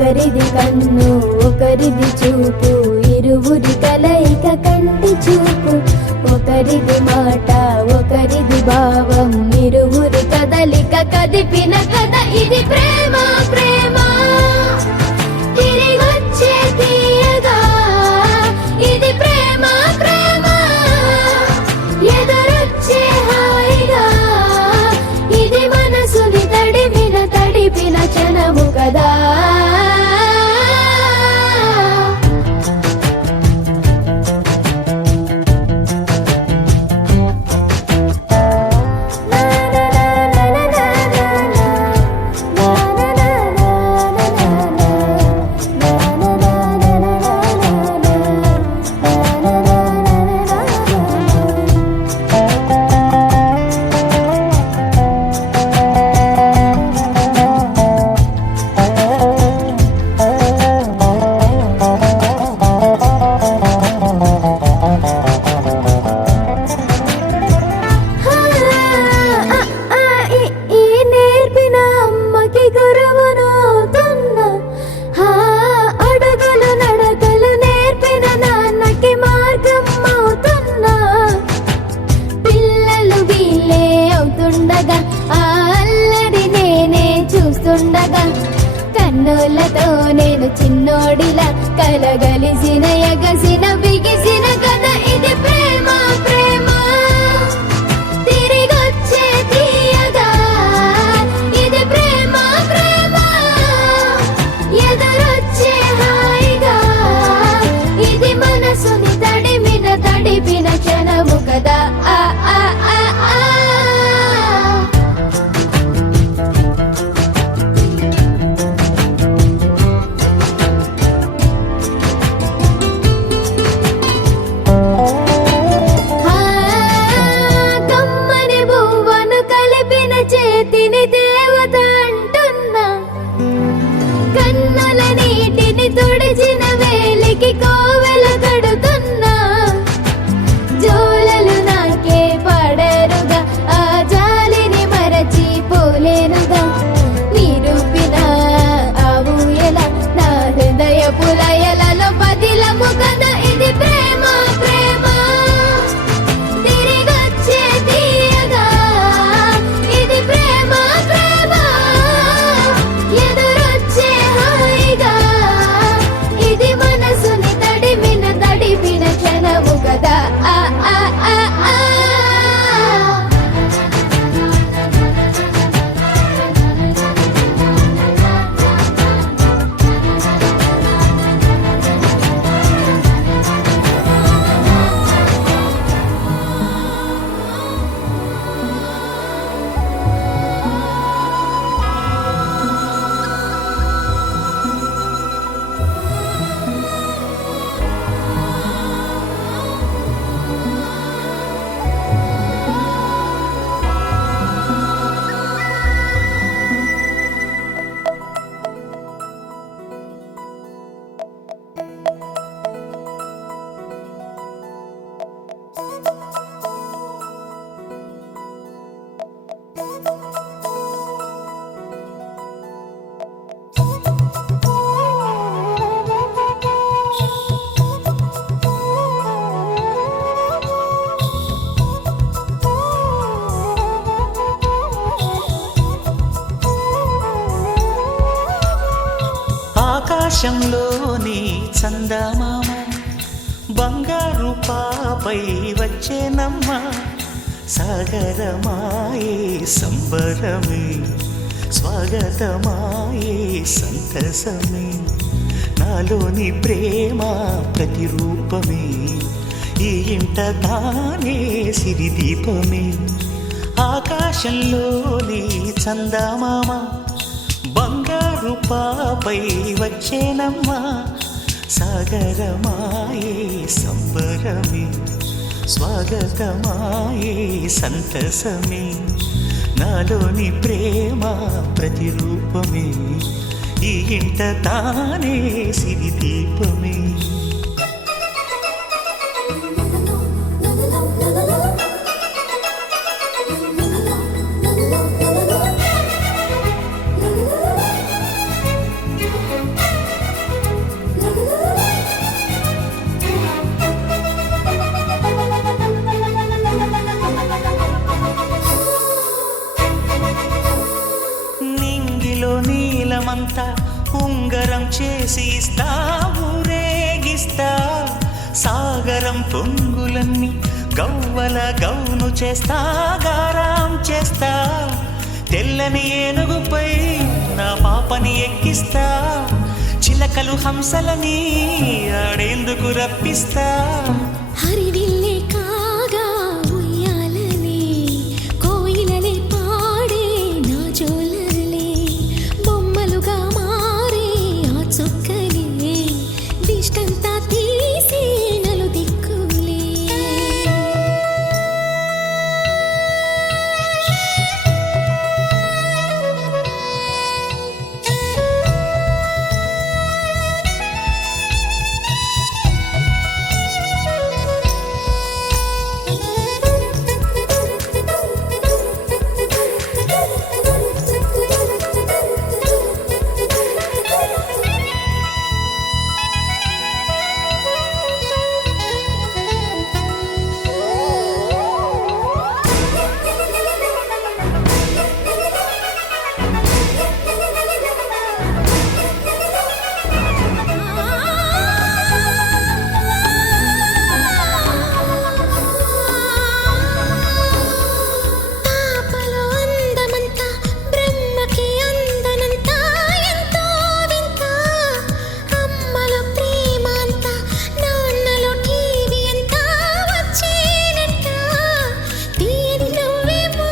ఒకరిది కన్ను ఒకరిది చూపు, ఇరువురి కలయిక కంటి చూపు. ఒకరిది మాట ఒకరిది భావం, ఇరువురి కదలిక కదిపిన కథ ఇది ప్రేమ. ప్రేమ తిరిగొచ్చే తీయగా ఇది ప్రేమ. ప్రేమ ఎదురొచ్చే హాయిగా ఇది మనసుని తడిపిన క్షణము కదా. కన్నులతో నేను చిన్నోడిలా కలగలిసిన ఎగసిన బిగిసిన కథ ఇది ప్రేమ. ప్రేమ తిరిగొచ్చే తీయగా ఇది ప్రేమ. ప్రేమ ఎదురొచ్చే హాయిగా ఇది మనసుని తడిపిన క్షణము కదా. చేతిని దేవత అంటున్నా, కన్నుల నీటిని తుడిచిన వేలికి కోవెల కడుతున్నా. జోలలు నాకే పడరుగా ఆ జాలిని మరచి పోలేనుగా. నిరూపిన ఆ ఊయల నా హృదయ పులయలలో పదిలము కదా ఇది ప్రేమ. ప్రేమ తిరిగొచ్చే తీయగా ఇది ప్రేమ. ప్రేమ ఎదురొచ్చే హాయిగా ఇది మనసుని తడిపిన క్షణము కదా. ఆకాశంలోని చందమామ బంగారు పాపై వచ్చేనమ్మ. సాగరమాయే సంబరమే స్వాగతమాయే సంతసమే. నాలోని ప్రేమ ప్రతిరూపమే ఈ ఇంట తానే సిరిదీపమే. ఆకాశంలోని చందమామ బంగారు పాపై వచ్చేనమ్మా. సాగరమాయే సంబరమే స్వాగతమాయే సంతసమే. నాలోని ప్రేమ ప్రతిరూపమే ఈ ఇంట తానే సిరిదీపమే. వస్తా, ఉంగరం చేసి ఇస్తా, ఊరేగిస్తా. సాగరం పొంగులన్నీ గవ్వల గౌను చేస్తా, గారాం చేస్తా. తెల్లని ఏనుగుపై నా పాపని ఎక్కిస్తా, చిలకలు హంసలని ఆడేందుకు రప్పిస్తా. హరివిల్లే కాగా ఉయ్యాలలే, కోయిలలే పాడే నా జోలలే, బొమ్మలుగా మారే ఆ చొక్కలే, దిష్టంతా తీసి నలు దిక్కులే. పాపలో అందమంతా బ్రహ్మకి అందనంతా ఎంతో వింత, అమ్మలో ప్రేమ అంతా నాన్నలో టీవీ అంతా వచ్చేనంట. తీయని నవ్వేమో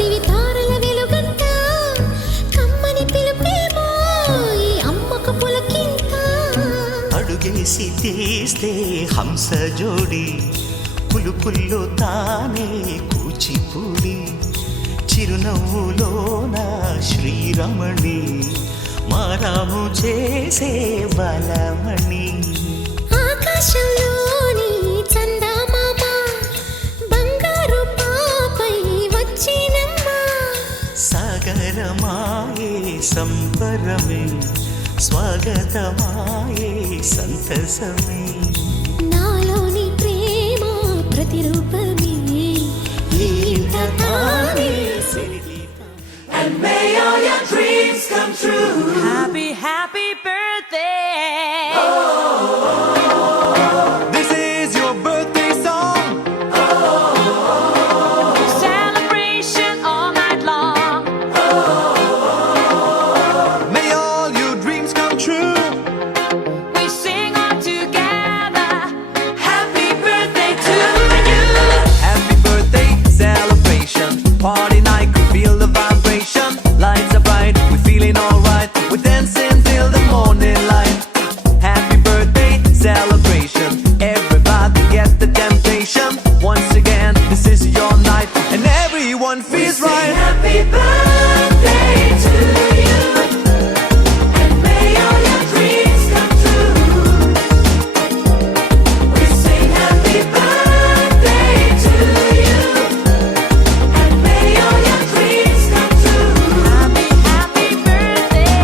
దివి తారల వెలుగంట, కమ్మని పిలుపేమో ఈ అమ్మకు పులకింత. అడుగేసి తీస్తే హంస జోడి, పులుపుల్లో తానే కూచిపూడి, చిరునవ్వులోన శ్రీరమణి, మారాము చేసే బలమణి. ఆకాశంలోని చందమామ బంగారు పాపై వచ్చినమ్మా, సాగరమాయే సంబరమే, స్వాగతమాయే సంతసమే. నాలోని ప్రేమ ప్రతిరూపమే ఈ ఇంట తానే సిరిదీపం. Happy, happy birthday! This is your birthday song. Celebration all night long. May all your dreams come true. We sing all together. Happy birthday to you. Happy birthday celebration. Party night, could feel the vibration. Lights are bright, we're feeling alright. We're dancing till the morning light. Happy birthday celebration. Everybody get the temptation. Once again, this is your night, and everyone feels right. Happy birthday to you. And may all your dreams come true. We sing happy birthday to you. And may all your dreams come true. Happy, happy birthday.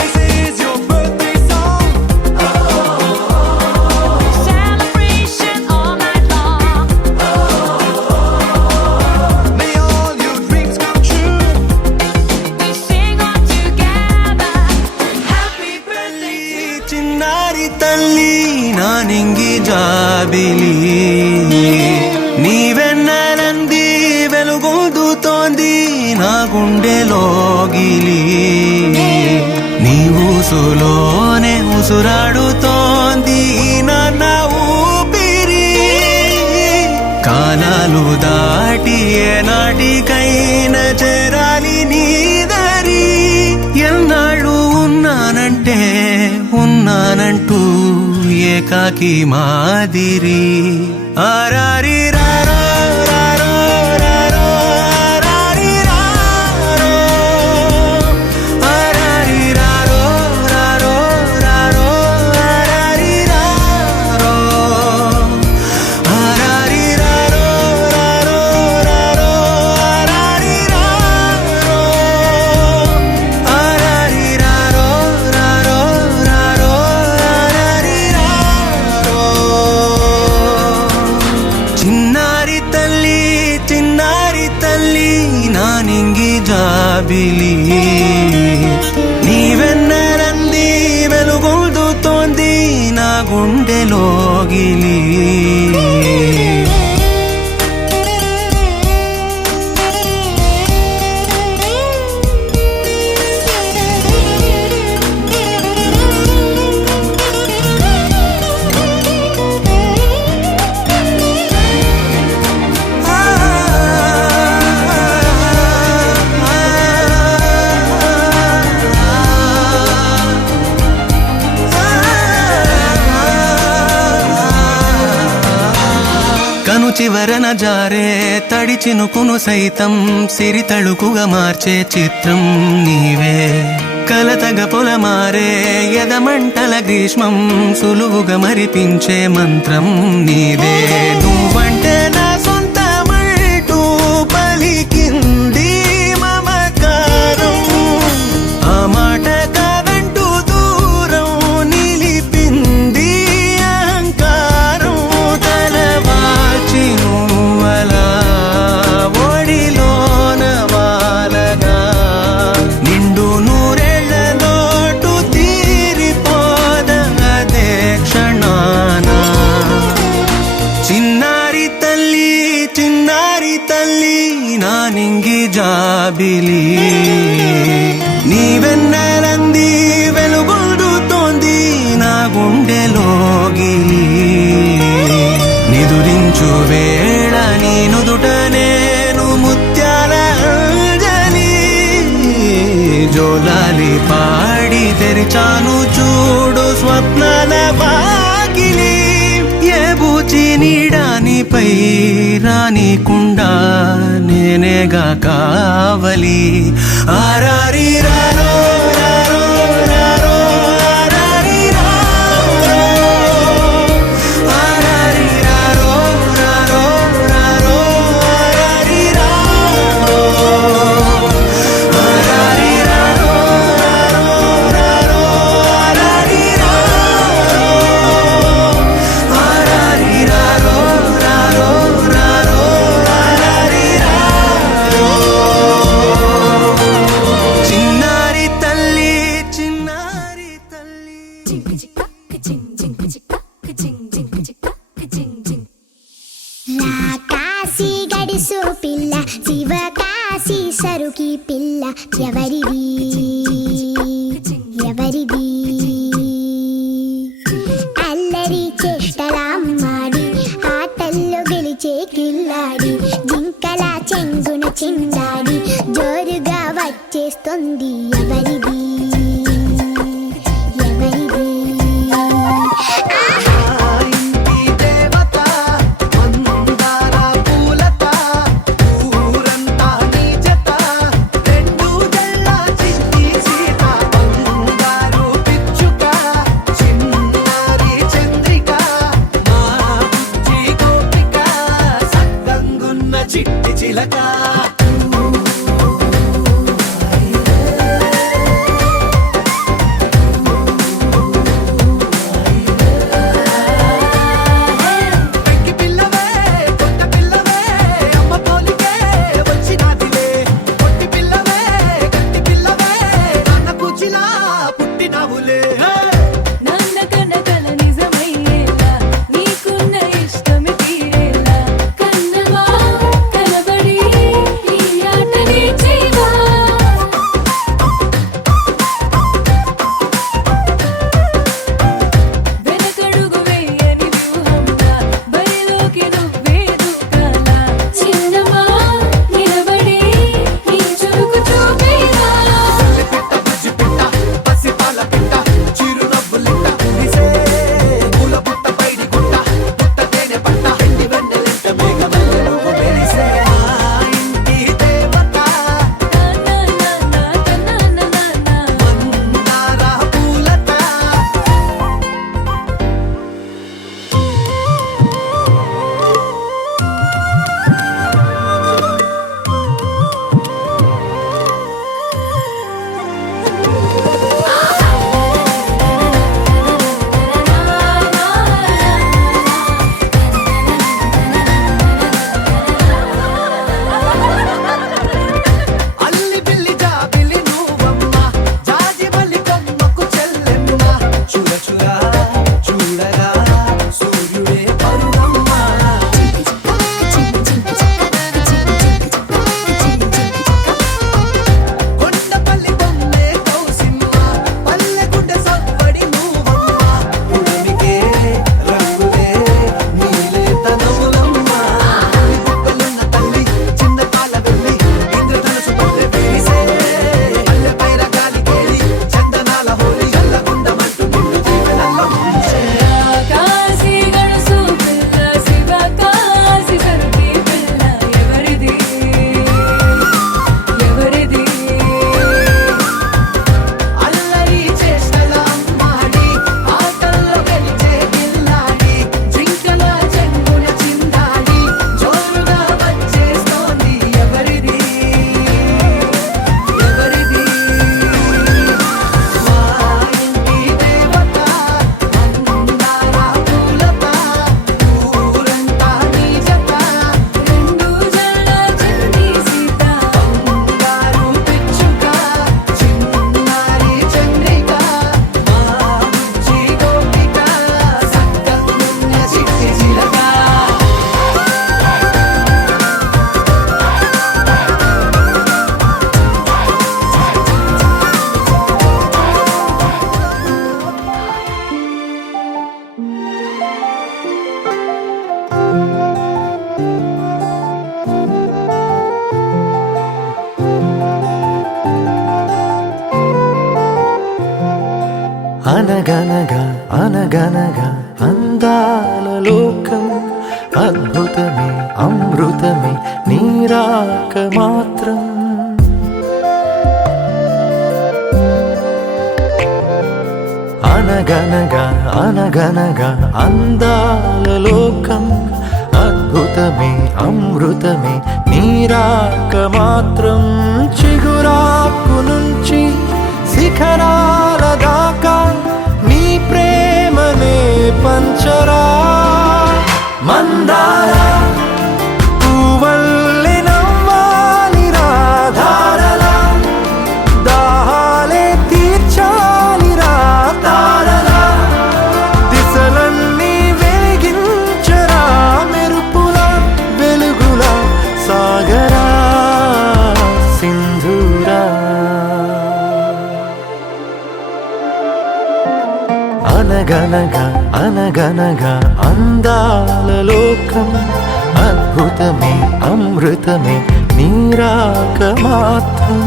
This is your birthday song. Celebration all night long. May all your dreams come true. We sing all together. Happy birthday. చిన్నారి తల్లి నా నింగి జాబిలి, నీవెన్నెలంది వెలుగొందుతోంది నా గుండెలోగిలి, నీ ఊసులోనే ఉసురాడుతోంది నాన్న ఊపిరి. కాలాలు దాటి ఏనాటికైనా చేరాలి నీ దరి, ఎన్నాళ్ళు ఉన్నానంటే ఉన్నానంటూ ఏకాకి మాదిరి. ఆరారి రారో రారో రారో ఆరారి రారో, ఆరారి రారో రారో రారో ఆరారి రారో, ఆరారి రారో రారో రారో ఆరారి రారో, ఆరారి రారో రారో రారో ఆరారి రారో. చిన్న జాబిలి నీవెన్నరంది వెలుగొందుతోంది నా గుండెలోగిలి కను చివరన జారే తడి చినుకును సైతం సిరి తళుకుగా మార్చే చిత్రం నీవే కలతగ పొలమారే ఎదమంటల గ్రీష్మం సులువుగా మరిపించే మంత్రం నీదే నువ్వంటే నా సొంతమంటూ పలికింది మమకారం ఆ మాట కాదంటూ దూరం నిలిపింది అహంకారం తలవాల్చి నువ్వలా ఒడిలోన వాలగా నిండు నూరేళ్ల లోటు తీరిపోదదే క్షణాన చిన్నారి తల్లి నా నింగి జాబిలి నీవెన్నరంది వెలుగొందుతోంది నా గుండెలోగిలి నిదురించు వేళ నీ నుదుట నేను ముత్యాల అంజలి జోలాలి పాడి తెరిచాను చూడు స్వప్నాల వాకిలి ఏ బూచి నీడానిపై రానికుండా నేనేగా కావలి ఆరారి రారో రారో రారో ఆరారి రారో ఆరారి రారో రారో రారో ఆరారి రారో ఆరారి రారో రారో రారో ఆరారి రారో ఆరారి రారో రారో రారో ఆరారి రారో చిన్నారి తల్లి కాశీ గడిసు పిల్ల శివ కాశీ సరుకి పిల్ల ఎవరిది ఎవరిది అల్లరి చేష్టలామ్మాడి ఆటల్లో గెలిచే కిల్లాడి జింకల చెంగున చిందాడి జోరుగా వచ్చేస్తుంది ఎవరిది ఎవరిది ఇంటి దేవత మందార పూలత ఊరంతా నీ జత రెండు జల్ల చిట్టి సీత బంగారు పిచ్చుక చిన్నారి చంద్రిక మా బుజ్జి గోపిక సత్తంగున్న చిట్టి చిలక పెంకి పిల్లవే పొట్ట పిల్లవే అమ్మ పోలికే వచ్చినాదిలే పొట్టి పిల్లవే గట్టి పిల్లవే నాన్న కూచిలా పుట్టినావులే నాన్న కనకల నిజమయ్యేలా నీకున్న ఇష్టమి తీరేలా కన్నవా కనబడి అనగనగా అనగనగా అందాల లోకం అద్భుతమే అమృతమే నీరాక మాత్రం అనగనగా అనగనగా అందాల లోకం అద్భుతమే అమృతమే నీరాక మాత్రం చిగురాకు నుంచి శిఖరాల దాకా నీ ప్రేమనే పంచరా మందారా పువ్వల్లె నవ్వాలి రాధారలా దాహాలే తీర్చాలి రా తారలా దిశలన్నీ వెలిగించరా మెరుపుల వెలుగుల సాగరా సింధూరా అనగనగా అనగనగా అందాల లోకం అద్భుతమే అమృతమే నీరాక మాత్రం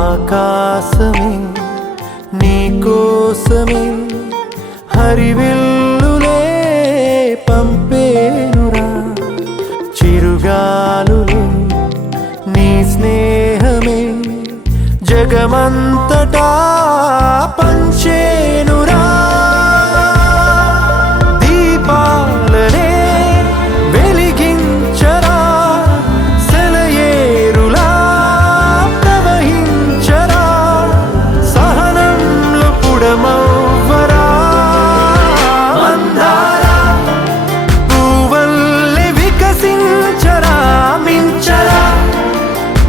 ఆకాశమే నీకోసమే హరివిల్లులే పంపేనురా చిరుగాలులే నీ స్నేహమే జగమంతటా పంచేనురా దీపాలనే వెలిగించరా సెలయేరులా ప్రవహించరా సహనంలో పుడమవ్వరా మందారా పువ్వల్లె వికసించరా మించరా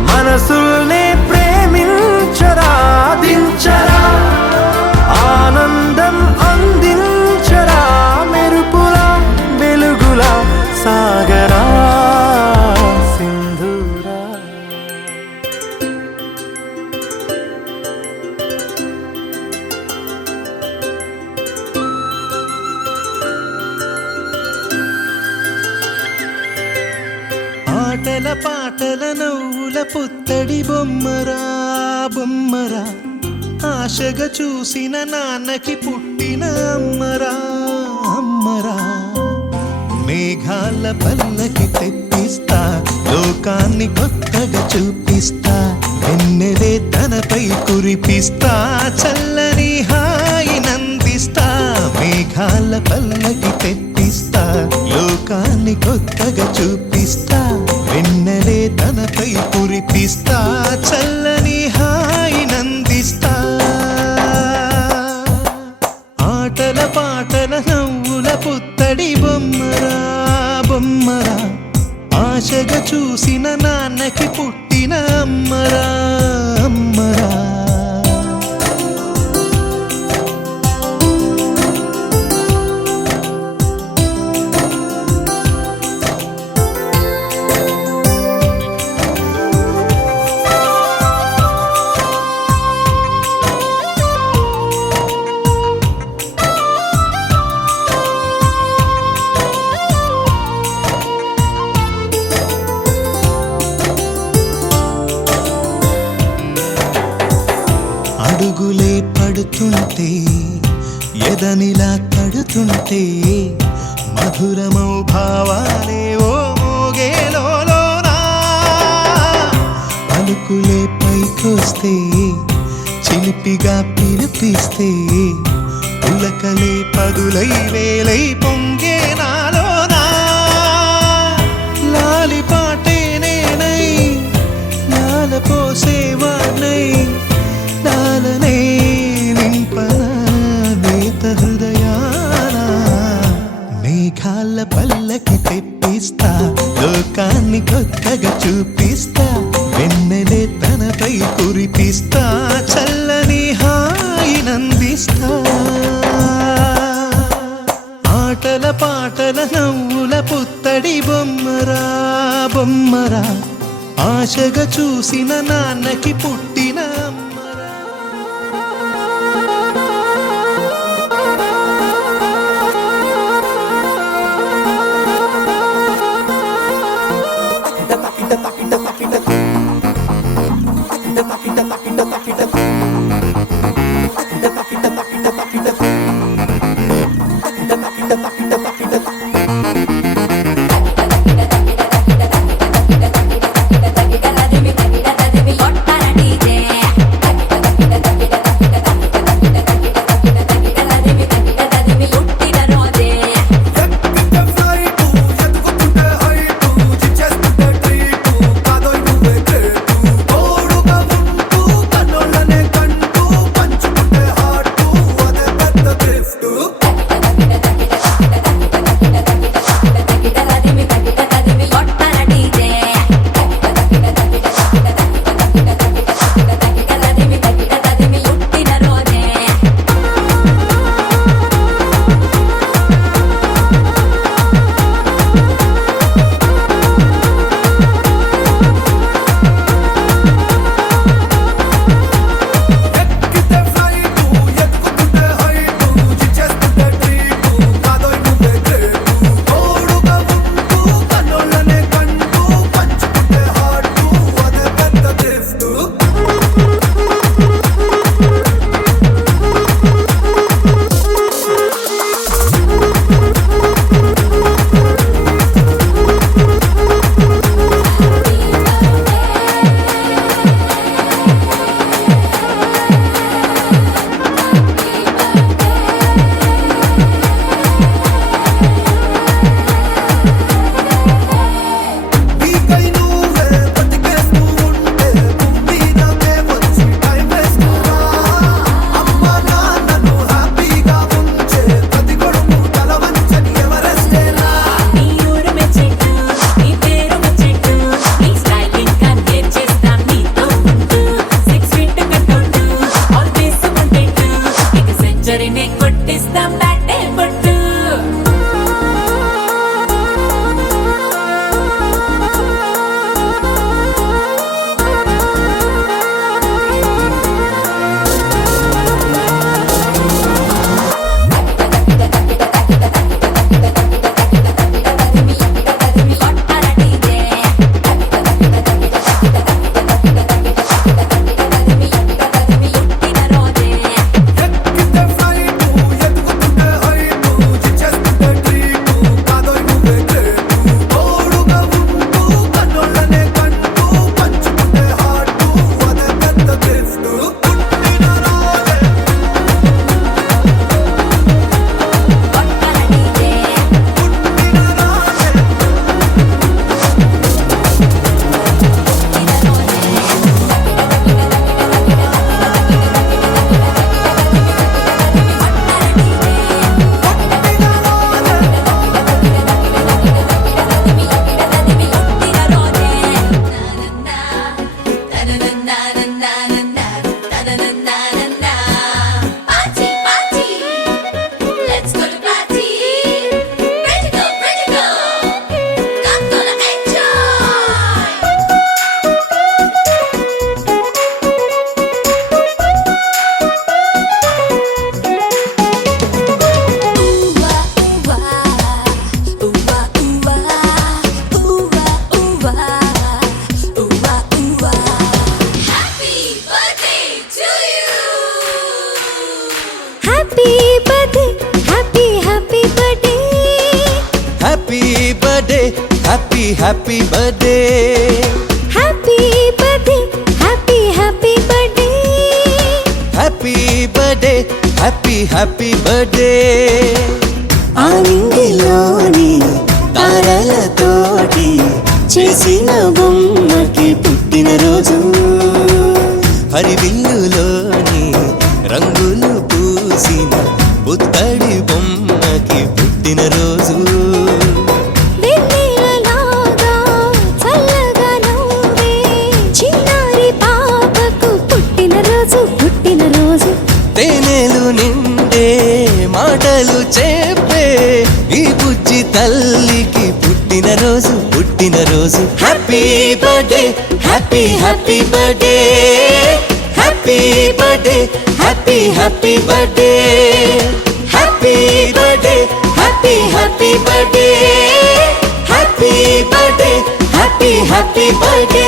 మనసుల్నే ప్రేమించరా దించరా ఆనందం అందించరా మెరుపుల వెలుగుల సాగరా సింధూరా ఆటల పాటల నవ్వుల పుత్తడి బొమ్మరా బొమ్మరా ఆశగా చూసిన నాన్నకి పుట్టిన అమ్మరా అమ్మరా మేఘాల పల్లకి తెప్పిస్తా లోకాన్ని కొత్తగా చూపిస్తా వెన్నెలే తనపై కురిపిస్తా చల్లని హాయి నందిస్తా మేఘాల పల్లకి తెప్పిస్తా లోకాన్ని కొత్తగా చూపిస్తా వెన్నెలే తనపై కురిపిస్తా చల్లని హాయి నందిస్తా ఆటల పాటల నవ్వుల పుత్తడి బొమ్మరా బొమ్మరా ఆశగా చూసిన నాన్నకి పుట్టిన అమ్మరా అమ్మరా అడుగులే పడుతుంటే ఎదనిలా తడుతుంటే మధురమౌ భావాలే ఓ మోగేలోనా పలుకులే పైకొస్తే చిలిపిగా పిలిపిస్తే పులకలే పదులై వేలై పొంగే నాలోనా లాలి పాటే నేనై లాల పోసేవాణ్ణై లాలనే నింపన నేత హృదయాన మేఘాల పల్లకి తెప్పిస్తా లోకాన్ని కొత్తగా చూపిస్తా వెన్నెలే మాటల నవ్వుల పుత్తడి బొమ్మరా బొమ్మరా ఆశగా చూసిన నాన్నకి పుట్టిన అమ్మరా. Happy birthday happy birthday happy birthday happy birthday happy birthday ఆనింగిలోని తారలతోటి చేసిన బొమ్మకి పుట్టినరోజు హరివిల్లులోని రంగులు పూసిన పుత్తడి బొమ్మకి పుట్టినరోజు వెన్నెలలాగా చల్లగా నవ్వే చిన్నారి పాపకు పుట్టినరోజు తేనెలు నిండే మాటలు చెప్పే ఈ బుజ్జి తల్లికి పుట్టినరోజు పుట్టినరోజు happy birthday happy happy birthday happy birthday happy happy birthday happy birthday happy happy birthday happy birthday happy happy birthday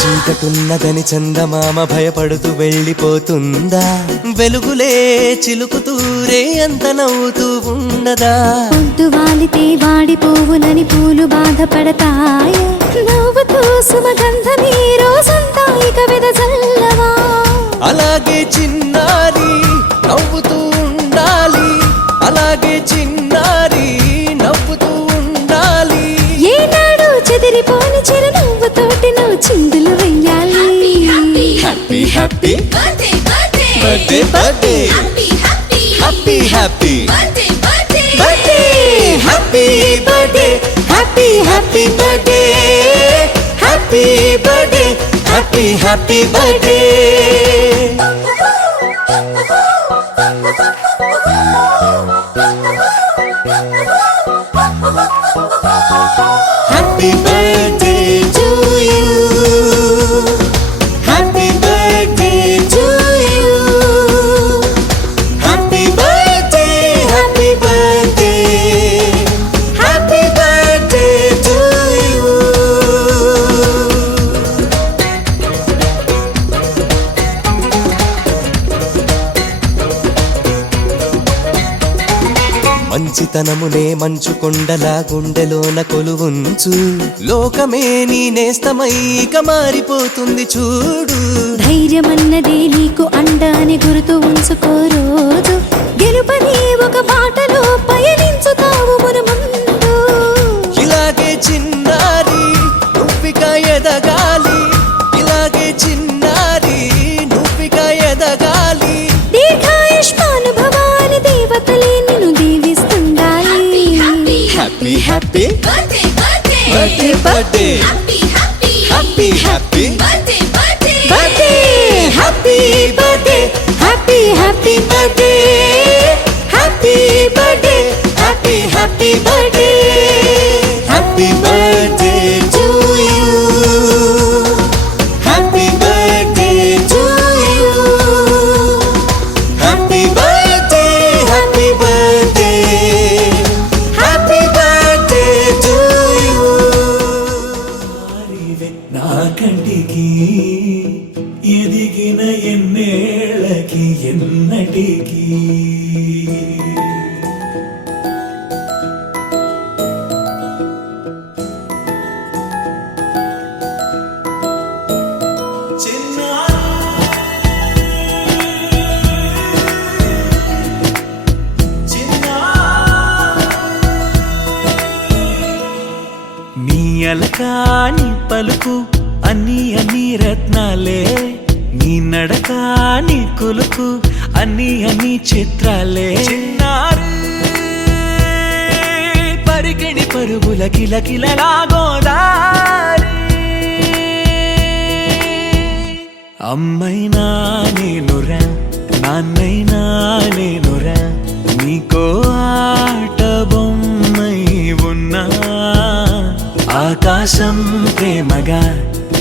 చీకటున్నదని చందమామ భయపడుతూ వెళ్ళిపోతుందా వెలుగులే చిలుకుతూరే అంత నవ్వుతూ ఉండదా పొద్దు వాలితే వాడిపోవునని పూలు బాధపడతాయ నవ్వుతూ సుమగంధమీ రోజంతా ఇక వెదజల్లవా అలాగే చిన్నారి నవ్వుతూ ఉండాలి అలాగే చిన్నారి నవ్వుతూ ఉండాలి ఏనాడు చెదిరిపోని చిరునవ్వుతోటి నువ్వు చిందులు వెయ్యాలి happy happy birthday birthday birthday happy happy birthday happy birthday happy happy birthday happy birthday happy happy birthday happy birthday to you happy birthday to you happy birthday happy birthday happy birthday to you మంచితనమునే మంచు కొండలా గుండెలోన కొలువుంచు లోకమే నీ నేస్తమై ఇక మారిపోతుంది చూడు ధైర్యమన్నదే నీకు అండాని గుర్తు ఉంచుకో రోజు గెలుపని ఒక బాటలో పయనించుతావు మన ముందు ఇలాగే చిన్నారి నువ్విక ఎదగాలి ఇలాగే చిన్నారి నువ్విక ఎదగాలి దీర్ఘాయుష్మానుభవాని దేవతలే నిన్ను దీవిస్తుండాలి happy happy birthday birthday birthday happy happy birthday birthday happy birthday happy happy birthday happy birthday happy happy birthday happy birthday to you happy birthday to you happy birthday happy birthday happy birthday to you నా కంటికి ఎదిగిన ఎన్నేళ్ళకి ఎన్నటికి నీ అలకాని పలుకు అన్ని అన్ని రత్నాలే నీ నడక నీ కులుకు అన్ని అన్ని చిత్రాలే చిన్నారు పరికిణి పరుగుల కిలకిలలాగోదారి అమ్మైనా నేనురా నాన్నైనా నేనురా నీకో ఆట బొమ్మై ఉన్నా ఆకాశం ప్రేమగా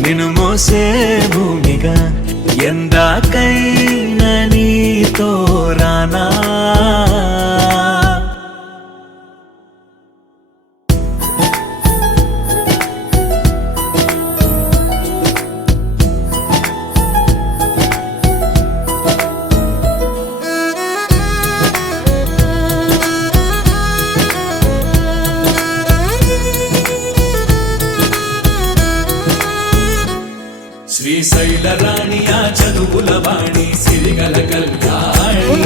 నిన్ను మోసే భూమిగా ఎందాకైనా నీతో రానా శ్రీశైల రాణి ఆ చదువుల వాణి సిరిగల కళ్యాణి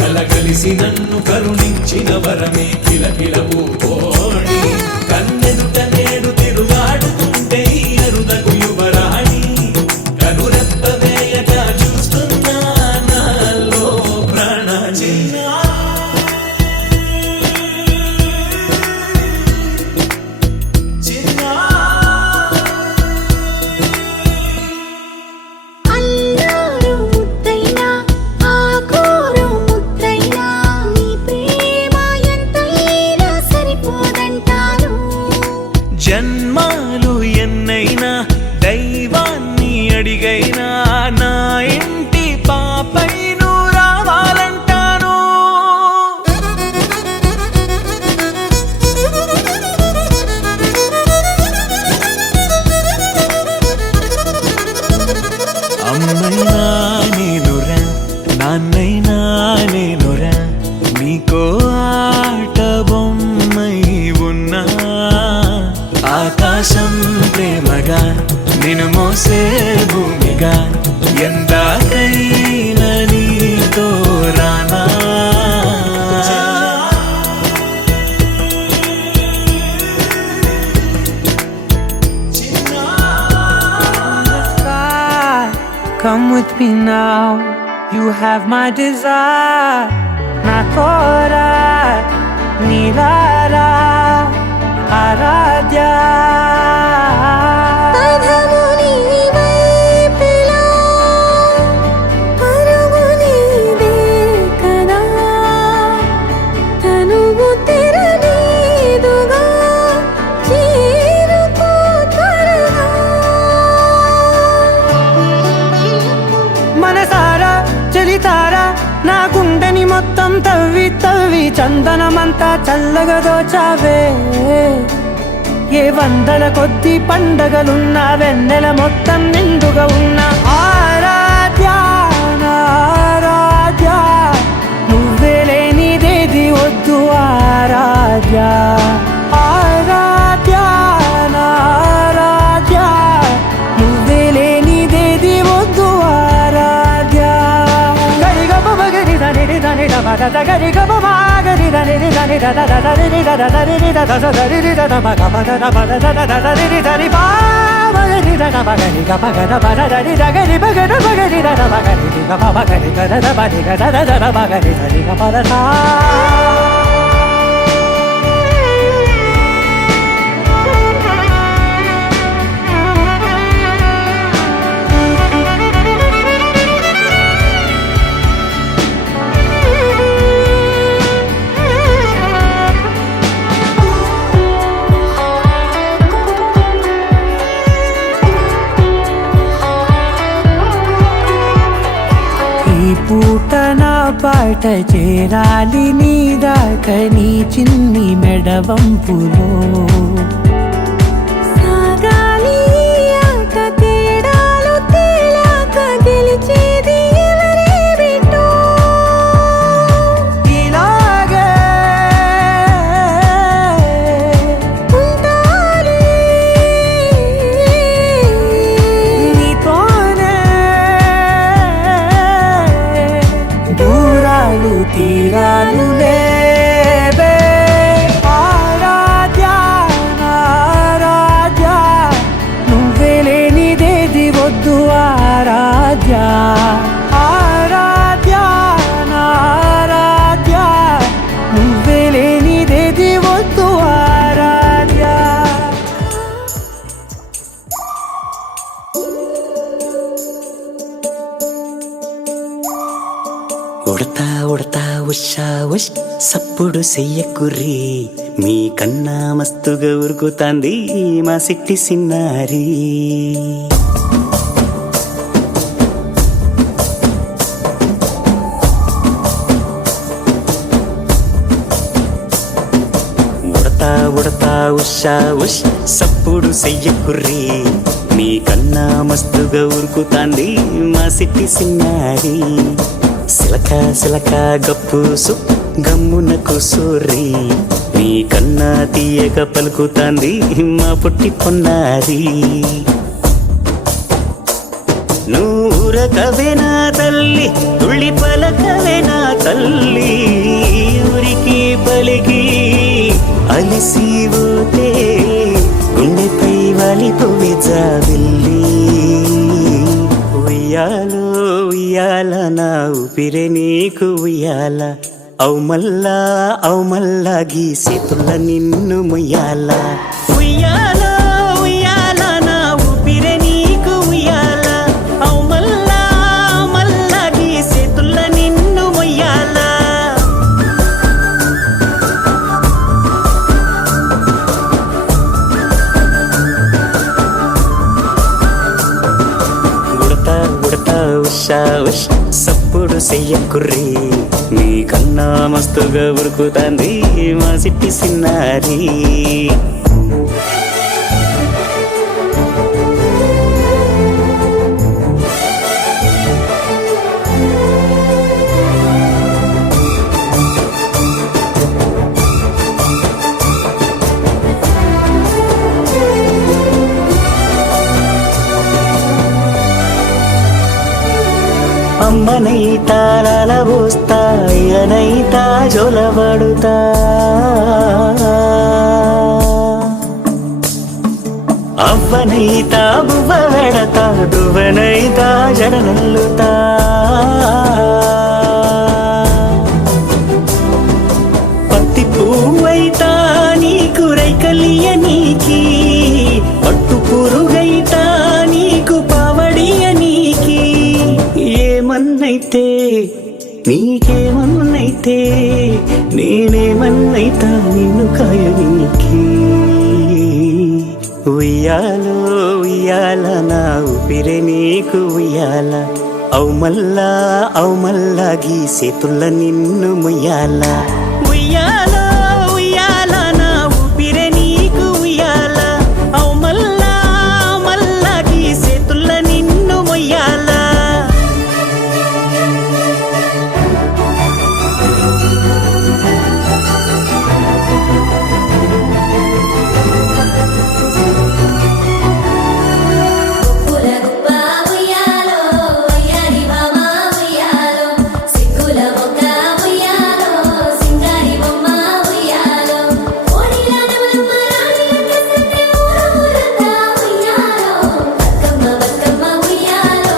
కలగలిసి నన్ను కరుణించిన వరమే కిలకిల పూకోణి కన్నెదుట నేడు తిరుగాడుతుంటే ఈ అరుదకు యువరాణి కనురెప్ప వేయగా చూస్తున్నా నాలో ప్రాణ చిన్న నేనురా నీకో ఆట బొమ్మై ఉన్నా ఆకాశం ప్రేమగా నిన్ను మోసే భూమిగా ఎందాకైనా నీతో రానా Come with me now, you have my desire. Na tora, nilara, aradya. పదము నీ వైపులా, పరుగు నీదే కదా, తనువు తెరనీదుగా, చేరుకో త్వరగా. మనసారా చలితారా నా గుండెని మొత్తం తవ్వి తవ్వి చందనమంతా చల్లగా దోచావే ఏ వందల కొద్ది పండగలున్నా వెన్నెల మొత్తం నిండుగా ఉన్న ఆరాధ్య నా ఆరాధ్య నువ్వే లేనిదేది వద్దు ఆరాధ్య ఆరాధ్య నా ఆరాధ్య నువ్వే లేనిదేది వద్దు ఆరాధ్య గరి గమ మగరి దని దని దమ దద గరి గమ మాగరి దని దని దద దద రి దద దని రి దద దరి రి దద మగ మద దమ దద దద రి రి దరి బా మగరి దద మగరి గ మగ దమ దరి దగరి మగ మగరి దద మగరి రి గ మగరి దద దద మగరి దద దద మగరి దరి గ మద సా ఈ పూట నా పాట చేరాలి నీ దాకా నీ చిన్ని మెడవంపులో సాగాలి ఈ ఆట తేడాలు తేలాక గెలిచేది ఎవరే బిడ్డో. ఇలాగే ఉంటాలి నీతోనే దూరాలు తీరాలు లేవే ఆరాధ్య నా ఆరాధ్య నువ్వే లేనిదేది వద్దు ఆరాధ్య ఆరాధ్య నా ఆరాధ్య నువ్వే లేనిదేది వద్దు ఆరాధ్య ఉడతా ఉడతా ఉషా ఉష్ సప్పుడు చెయ్యకుర్రి మీ కన్నా మస్తుగా ఉరుకుతాంది మా సిట్టి సిన్నారి ఉడతా ఉడతా ఉషా ఉష్ సప్పుడు చెయ్యకుర్రి మీ కన్నా మస్తుగా ఉరుకుతాంది మా సిట్టి సిన్నారి సిలక సిలక గప్పుసు గమ్మున కూసోర్రి నీ కన్నా తీయక పలుకుతాంది మా పుట్టి పొన్నారి నూరకవేనా తల్లి తుళ్ళి పలకవేనా తల్లి ఊరికి పలికి అలిసిపోతే గుండెపై వాలిపోవే జాబిల్లి ఉయ్యాలో ఉయ్యాల నా ఊపిరే నీకు ఉయ్యాల అవు మల్లా గీసేతుల్ల నిన్ను ముయ్యాల ఉయ్యాల ఉయ్యాల నా ఊపిరే నీకు ఉయ్యాల అవు మల్లా గీసేతుల్ల నిన్ను ముయ్యాల ఉడతా ఉడతా ఉషా ఉష్ సప్పుడు చెయ్యకుర్రి నీ కన్నా మస్తుగా ఉరుకుతాంది మా సిట్టి సిన్నారి కలబోస్తా ఇకనైతా జొలబడుతా అవ్వనైతా బువ్వ వెడతా దువ్వనైతా జడనల్లుతా పత్తి పువ్వైతా నీకు రైకలియ నీకి పట్టు పురుగైతా నీకు పావడియ నీకి ఏమన్నైతే నీకేమన్నైతే నేనేమన్నైతా నిన్ను కాయనీకి ఉయ్యాలో ఉయ్యాల నా ఊపిరే నీకు ఉయ్యాల అవు మల్లా గీసేతుల్ల నిన్ను ముయ్యాల ఉయ్యాలో ఉయ్యాల నా ఊపిరే నీకు ఉయ్యాల అవు మల్లా గీసేతుల్ల నిన్ను ముయ్యాల పుల గుబ్బ ఉయ్యాలో అయ్యారి మామ ఉయ్యాలో సిగ్గుల మొక్క ఉయ్యాలో సింగారి బొమ్మ ఉయ్యాలో ఓడిల నమమ్మ రాణిల కసంతే ఊరంతా ఉయ్యాలో బతుకమ్మ ఉయ్యాలో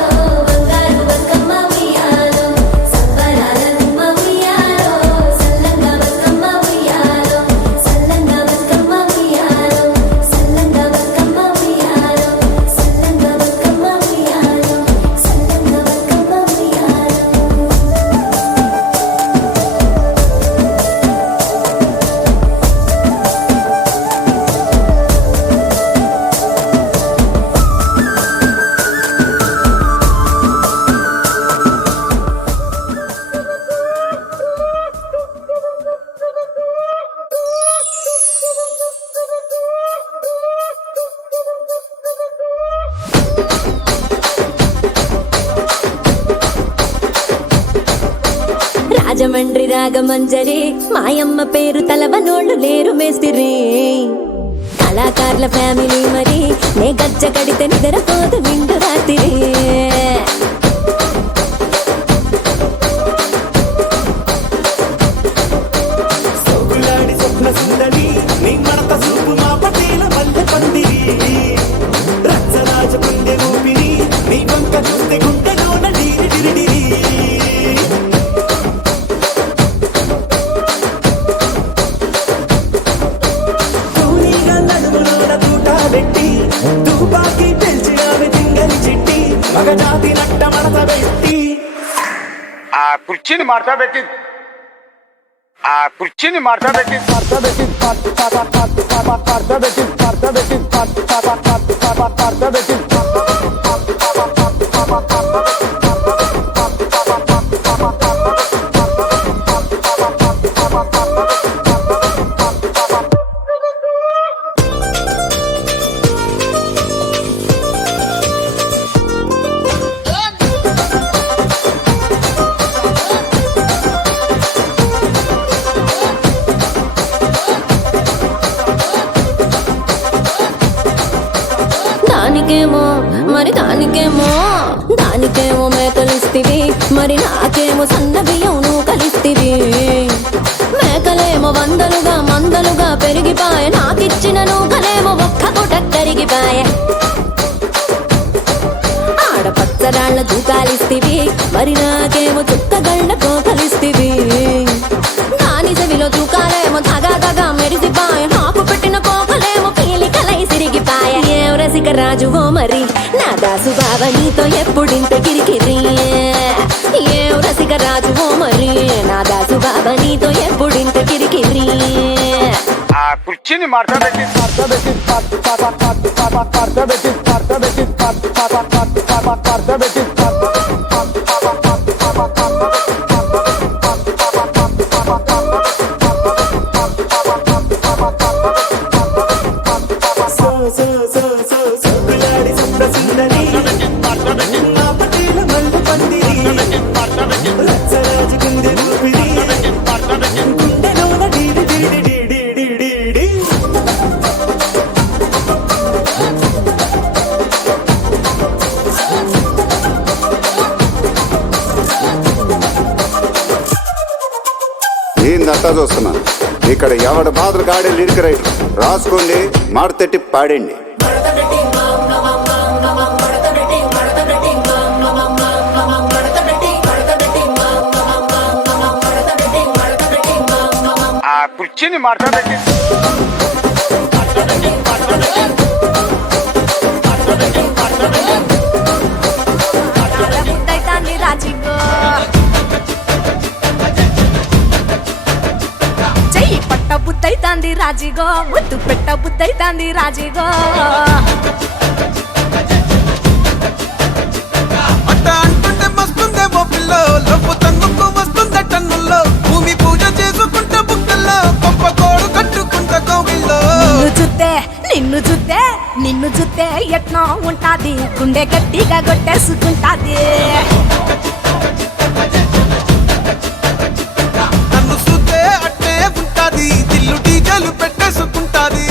బంగారు బతుకమ్మ ఉయ్యాలో సంబరాల గుమ్మ ఉయ్యాలో సల్లంగా బతుకమ్మ ఉయ్యాలో సల్లంగా బతుకమ్మ ఉయ్యాలో సల్లంగా బతుకమ్మ ఉయ్యాలో సల్లంగా బతుకమ్మ ఉయ్యాలో సల్లంగా బతుకమ్మ ఉయ్యాలో రాజమండ్రి రాగమంజరి మాయమ్మ పేరు తలవనోళ్ళు లేరు మేస్తిరి కళాకారుల ఫ్యామిలీ మరి నే గజ్జ కడితే నిద్రపోదు నిండు రాత్రి సోకులాడి స్వప్న సుందరి నీ మడత సూపు మా పటేల మల్లె పందిరి రచ్చరాజ పుండె ఊపిరి నీ వంక చూస్తే గుండెలోన డీరి డిరిడిరి తూనీగా నడుములోన తూట పెట్టి తుపాకి పెంచి ఆమె తింగని చిట్టి మగ జాతి నట్ట మడత పెట్టి ఆ కుర్చీని మార్చబెట్టి ఆ కుర్చీని మార్చబెట్టి దానికేమో మరి దానికేమో మేకలిస్తివి మరి నాకేమో సన్న బియ్యం నువ్వు కలిస్తివి మేకలేమో మందలుగా పెరిగిపాయ నాకిచ్చిన నూకలేమో ఒక్క పూట కరిగిపాయ ఆడపచ్చరాళ్ళ దూకాలిస్తివి మరి నాకేమో చుక్కగళ్ళ కోకలిస్తివి దాని చెవిలో దూకాలేమో దగా మెరిసిపాయ నాకు పెట్టిన కోకలేమో పీలికలై సిరిగిపాయ ఏం రసిక రాజువో మరి నా దాసు బావ నీతో ఎప్పుడింత కిరికిరి ఏం రసిక రాజువో మరి నా దాసు బావ నీతో ఎప్పుడింత కిరికిరి ఆ కుర్చీని మార్చబెట్టి సోకులాడి స్వప్న సుందరి నా పటేల మల్లె పందిరి రచ్చరాజ గుండె ఊపిరి గుండెలోన DD DD DD DD D. ఏందట్టా చూస్తున్నా ఇక్కడ ఎవడ బాధలు గాడే లిరిక్ రైట్ రాసుకోండి మాడతెట్టి పాడండి. ఆ కుర్చీని మార్చా పెట్టి ముద్దైతాంది రాజిగో చెయ్యి పట్ట బుద్దైతాంది రాజిగో ముద్దు పెట్ట బుద్దైతాంది రాజిగో అట్ట అంటుంటే మస్తుందేమో పిల్లో లవ్వు తన్నుకు వస్తుందే టన్నుల్లో భూమి పూజ చేసుకుంటే బుక్కల్లో గొప్ప కోడు కట్టుకుంటే కోవిల్లో నిన్ను చూస్తే ఎట్నో ఉంటాది గుండె గట్టిగా కొట్టేసుకుంటాది. నన్ను చూస్తే అట్టే ఉంటాది దిల్లు డీజలు పెట్టేసుకుంటాది.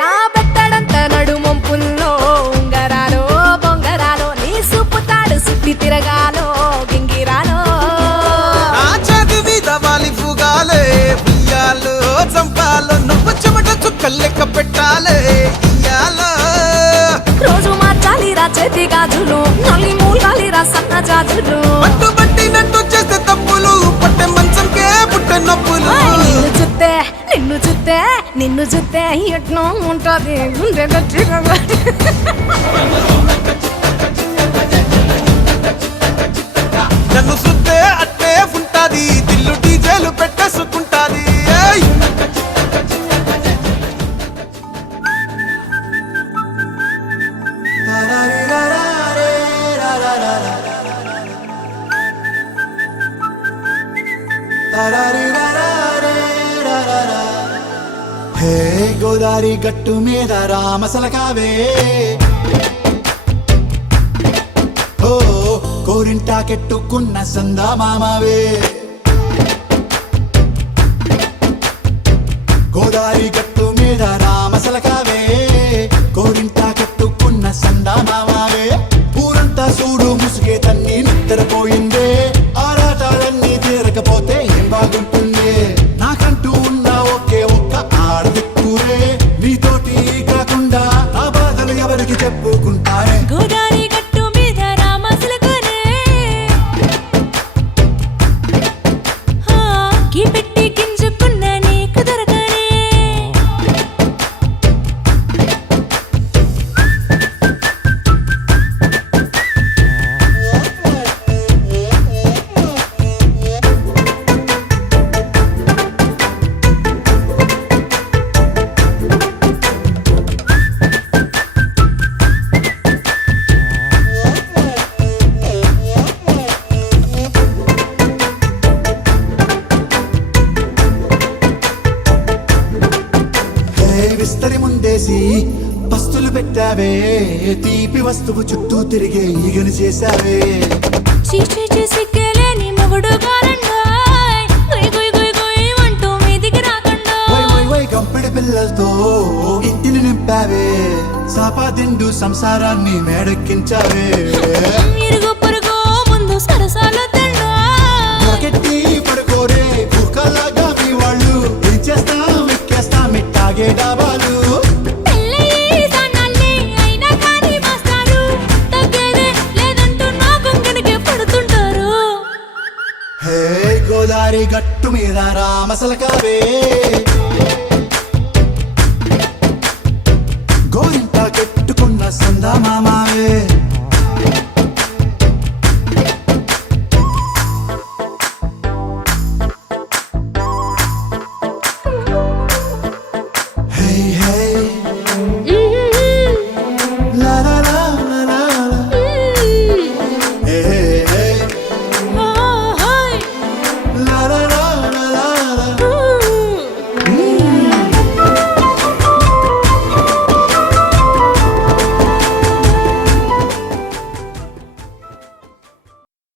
నా బెత్తడంత నడుమొంపుల్లో ఉంగరాలో బొంగరాలో నీ సుప్పుతాడు సుట్టి తిరగాలో గింగిరాలో నా చేతి మీద వాలి ఫుగాలే ఉయ్యాలో చంపాలో నువ్వు చెమట చుక్కలు లెక్క పెట్టాలే ఇయ్యాలో రోజు మార్చాలిరా చేతి గాజులు నల్లి మూలాలిరా సన్న జాజులు పట్టు పట్టినట్టు చేస్తే తప్పులు పట్టే మంచంకే పుట్టే నొప్పులు. నిన్ను చూస్తే ఎట్నో ఉంటది గుండె గట్టిగా నన్ను చూస్తే అట్టే ఉంటాది దిల్లు డీజేలు పెట్టేసుకుంటాది. ఏయ్! హే గోదారి గట్టు మీద రామసలకావే ఓ కోరింటాకెట్టుకున్న సందా మామావే గోదారి గట్టు మీద రామసలకావే కోరింటాకెట్టుకున్న సందా మామావే ఊరంతా చూడు ముసుగే తన్ని నిద్రపోయిందే ఆరాటాలన్నీ తీరకపోతే ఏం బాగుంటుంది నాకంటూ ఉన్న ఒకే ఒక్క ఆడదిక్కురే నీతోటి కాకుండా ఆ బాధలు ఎవరికి చెప్పుకుంటారే గోదారి గట్టు మీద రామసులకునే గీ పెట్టి గింజుకున్న నీకు దొరకనే విస్తరి ముందేసి పస్తులు పెట్టావే తీపి వస్తువు చుట్టూ తిరిగే ఈగను చేశావే చీచి సిగ్గలేని మొగుడు గారండాయ్ గుయ్ గుయ్ గుయ్ గుయ్ అంటూ మీదికి రాకుండా వై వై వై గంపెడి పిల్లలతో ఇంటిని నింపావే సాపాదిండు సంసారాన్ని మేడెక్కించావే ఇరుగు పొరుగు ముందు సరసాలు తండా రాకెట్టి పడుకోరే భూకలాగా మీ వాళ్ళు ఏం చేస్తాం ఎక్కేస్తాం ఇట్టాగే డాబాలు పెళ్ళయి సన్నాల్ని అయినా కానీ మాస్తారు తగ్గేదే లేదంటూ నా కొంగనికే పడుతుంటారు హే గోదారి గట్టు మీద రామసలకావే